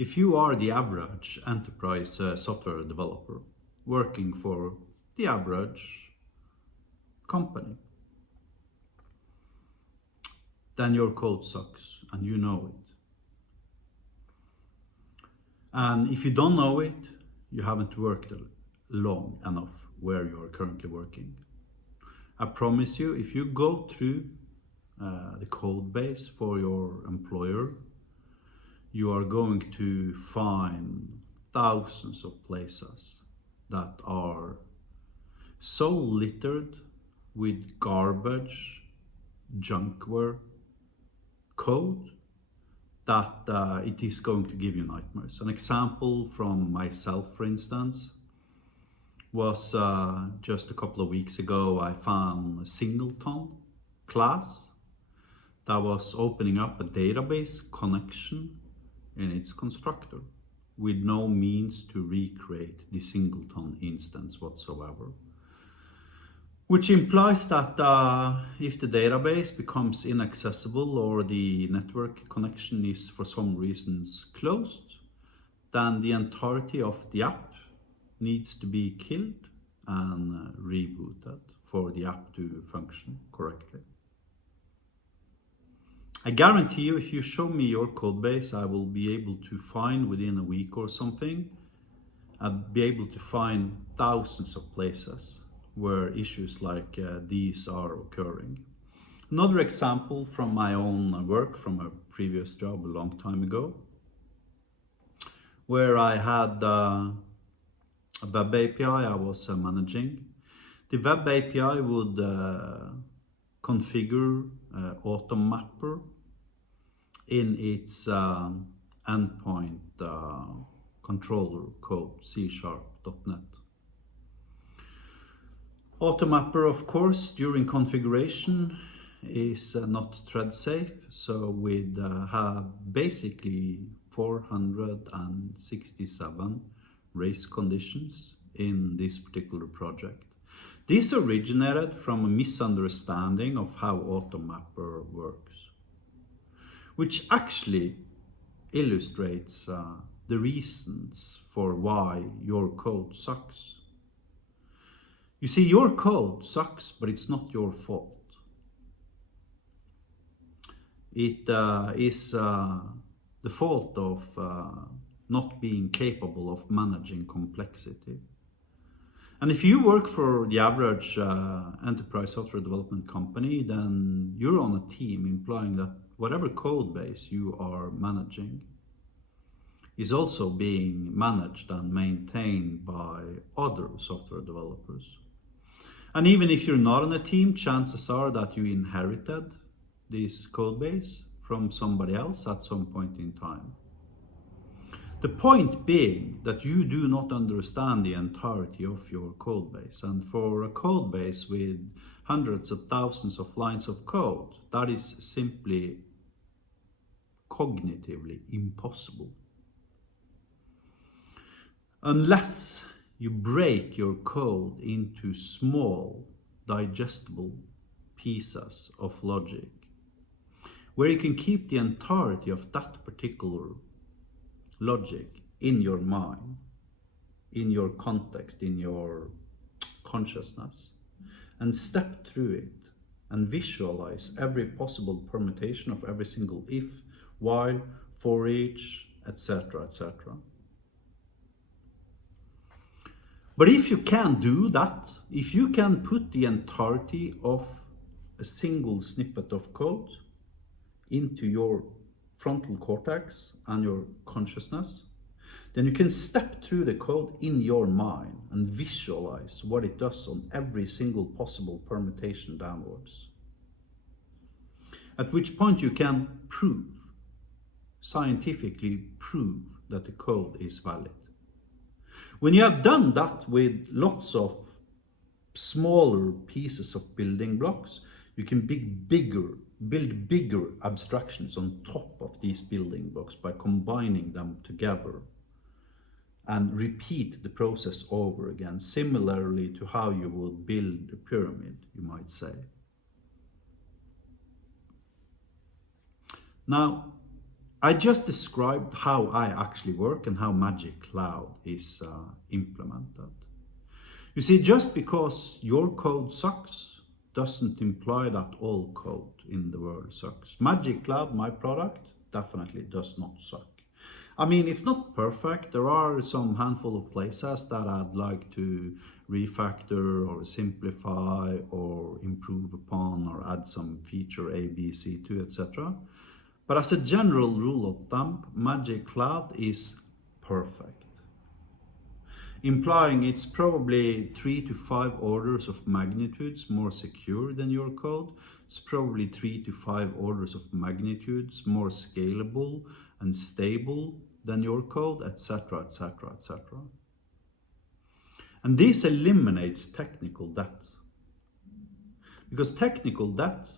If you are the average enterprise software developer working for the average company, then your code sucks and you know it. And if you don't know it, you haven't worked long enough where you are currently working. I promise you, if you go through the code base for your employer, you are going to find thousands of places that are so littered with garbage, junkware code that it is going to give you nightmares. An example from myself, for instance, was just a couple of weeks ago. I found a singleton class that was opening up a database connection in its constructor with no means to recreate the singleton instance whatsoever. Which implies that if the database becomes inaccessible or the network connection is for some reasons closed, then the entirety of the app needs to be killed and rebooted for the app to function correctly. I guarantee you, if you show me your code base, I will be able to find within a week or something, I'll be able to find thousands of places where issues like these are occurring. Another example from my own work from a previous job a long time ago, where I had a web API I was managing. The web API would configure automapper in its endpoint controller code C#.net. Automapper, of course, during configuration is not thread safe, so we'd have basically 467 race conditions in this particular project. This originated from a misunderstanding of how automapper works, which actually illustrates the reasons for why your code sucks. You see, your code sucks, but it's not your fault. It is the fault of not being capable of managing complexity. And if you work for the average enterprise software development company, then you're on a team, implying that whatever code base you are managing is also being managed and maintained by other software developers. And even if you're not on a team, chances are that you inherited this code base from somebody else at some point in time. The point being that you do not understand the entirety of your code base. And for a code base with hundreds of thousands of lines of code, that is simply cognitively impossible. Unless you break your code into small, digestible pieces of logic, where you can keep the entirety of that particular logic in your mind, in your context, in your consciousness, and step through it and visualize every possible permutation of every single if, while, for each, etc., etc. But if you can do that, if you can put the entirety of a single snippet of code into your frontal cortex and your consciousness, then you can step through the code in your mind and visualize what it does on every single possible permutation downwards. At which point you can scientifically prove that the code is valid. When you have done that with lots of smaller pieces of building blocks, you can build bigger abstractions on top of these building blocks by combining them together and repeat the process over again, similarly to how you would build a pyramid, you might say. Now, I just described how I actually work and how Magic Cloud is implemented. You see, just because your code sucks doesn't imply that all code in the world sucks. Magic Cloud, my product, definitely does not suck. I mean, it's not perfect. There are some handful of places that I'd like to refactor or simplify or improve upon or add some feature A, B, C to, etc. But as a general rule of thumb, Magic Cloud is perfect, implying it's probably 3 to 5 orders of magnitudes more secure than your code. It's probably 3 to 5 orders of magnitudes more scalable and stable than your code, etc., etc., etc. And this eliminates technical debt, because technical debt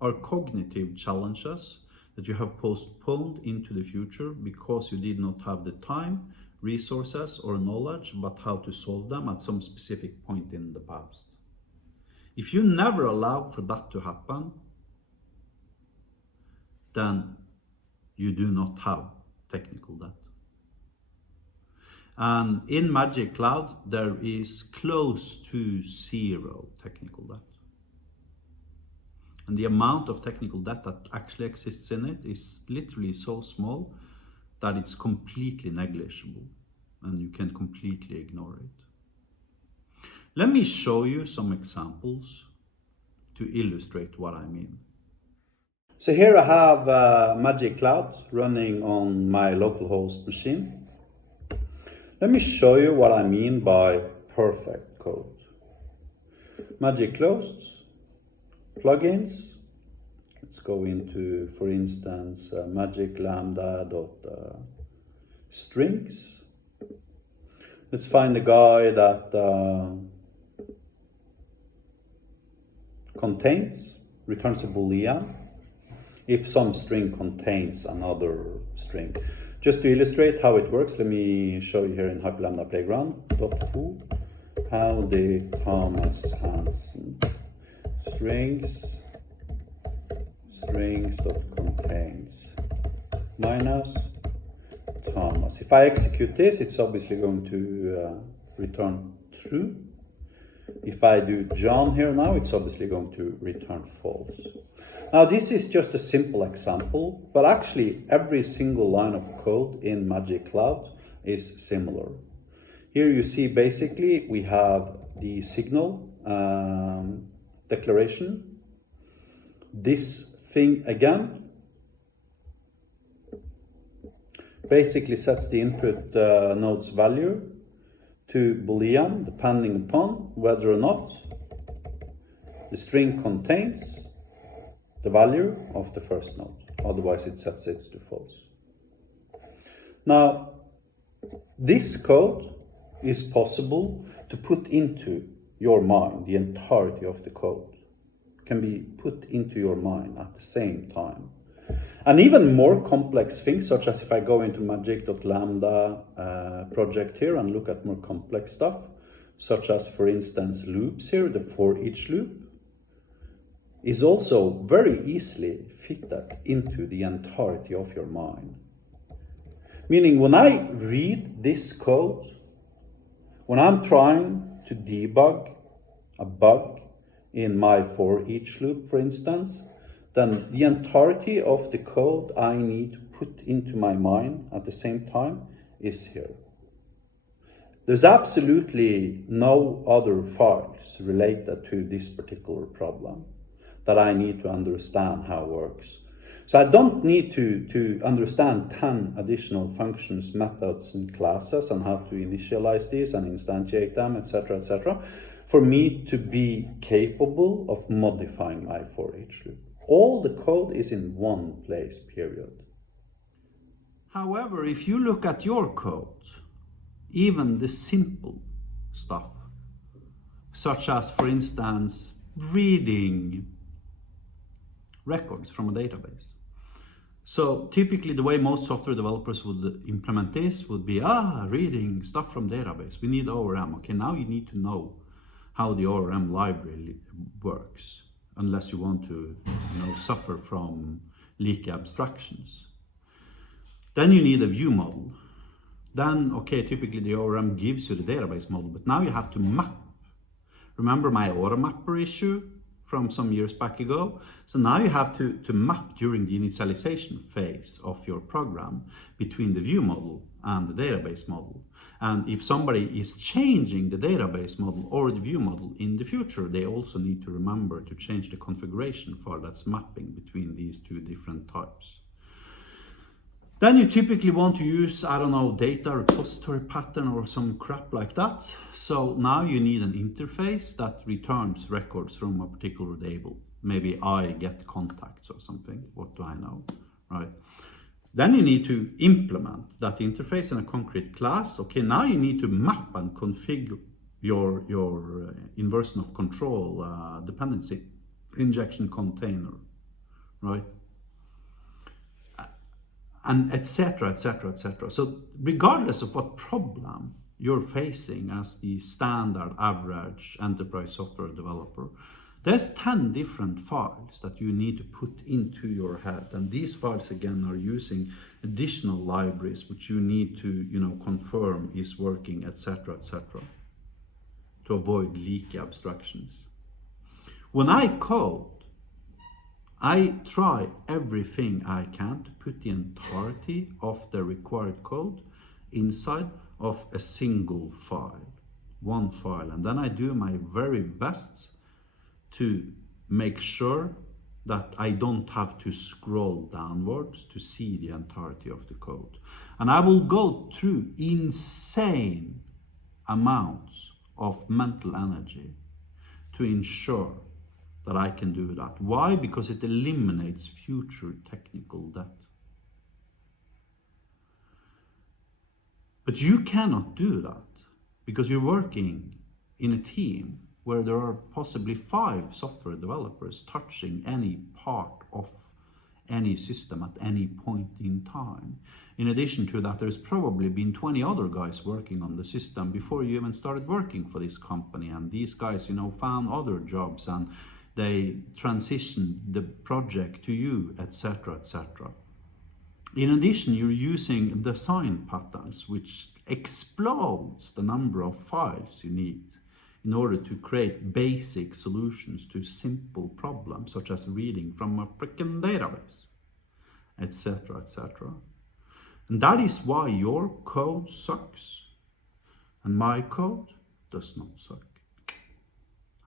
are cognitive challenges that you have postponed into the future because you did not have the time, resources, or knowledge about how to solve them at some specific point in the past. If you never allow for that to happen, then you do not have technical debt. And in Magic Cloud, there is close to zero technical debt. And the amount of technical debt that actually exists in it is literally so small that it's completely negligible and you can completely ignore it. Let me show you some examples to illustrate what I mean. So here I have Magic Cloud running on my localhost machine. Let me show you what I mean by perfect code. Magic Cloud, plugins. Let's go into, for instance, magic lambda.strings. Let's find a guy that returns a boolean if some string contains another string. Just to illustrate how it works, let me show you here in HyperLambda Playground.foo how the Thomas Hansen strings.contains minus Thomas. If I execute this, it's obviously going to return true. If I do John here now, it's obviously going to return false. Now this is just a simple example, but actually every single line of code in Magic Cloud is similar. Here you see basically we have the signal declaration. This thing again basically sets the input node's value to boolean depending upon whether or not the string contains the value of the first node. Otherwise it sets it to false. Now this code is possible to put into your mind. The entirety of the code can be put into your mind at the same time. And even more complex things, such as if I go into magic.lambda project here and look at more complex stuff, such as, for instance, loops here, the for each loop, is also very easily fitted into the entirety of your mind. Meaning, when I read this code, when I'm trying to debug a bug in my for each loop, for instance, then the entirety of the code I need to put into my mind at the same time is here. There's absolutely no other files related to this particular problem that I need to understand how it works. So I don't need to understand 10 additional functions, methods, and classes and how to initialize these and instantiate them, etc., for me to be capable of modifying my for each loop. All the code is in one place, period. However, if you look at your code, even the simple stuff, such as, for instance, reading records from a database. So typically the way most software developers would implement this would be, reading stuff from database. We need ORM. Okay, now you need to know how the ORM library works, unless you want to suffer from leaky abstractions. Then you need a view model. Then, okay, typically the ORM gives you the database model, but now you have to map. Remember my automapper issue from some years back ago? So now you have to map during the initialization phase of your program between the view model and the database model. And if somebody is changing the database model or the view model in the future, they also need to remember to change the configuration file that's mapping between these two different types. Then you typically want to use, I don't know, data repository pattern or some crap like that. So now you need an interface that returns records from a particular table. Maybe I get contacts or something, what do I know, right? Then you need to implement that interface in a concrete class. Okay, now you need to map and configure your inversion of control dependency injection container, right? And etc, etc, etc. So regardless of what problem you're facing as the standard average enterprise software developer, there's 10 different files that you need to put into your head. And these files again are using additional libraries which you need to, confirm is working, etc, etc, to avoid leaky abstractions. When I code, I try everything I can to put the entirety of the required code inside of a single file, one file. And then I do my very best to make sure that I don't have to scroll downwards to see the entirety of the code. And I will go through insane amounts of mental energy to ensure that I can do that. Why? Because it eliminates future technical debt. But you cannot do that because you're working in a team where there are possibly 5 software developers touching any part of any system at any point in time. In addition to that, there's probably been 20 other guys working on the system before you even started working for this company. And these guys, found other jobs and they transitioned the project to you, etc, etc. In addition, you're using design patterns, which explodes the number of files you need in order to create basic solutions to simple problems, such as reading from a freaking database, etc, etc. And that is why your code sucks and my code does not suck.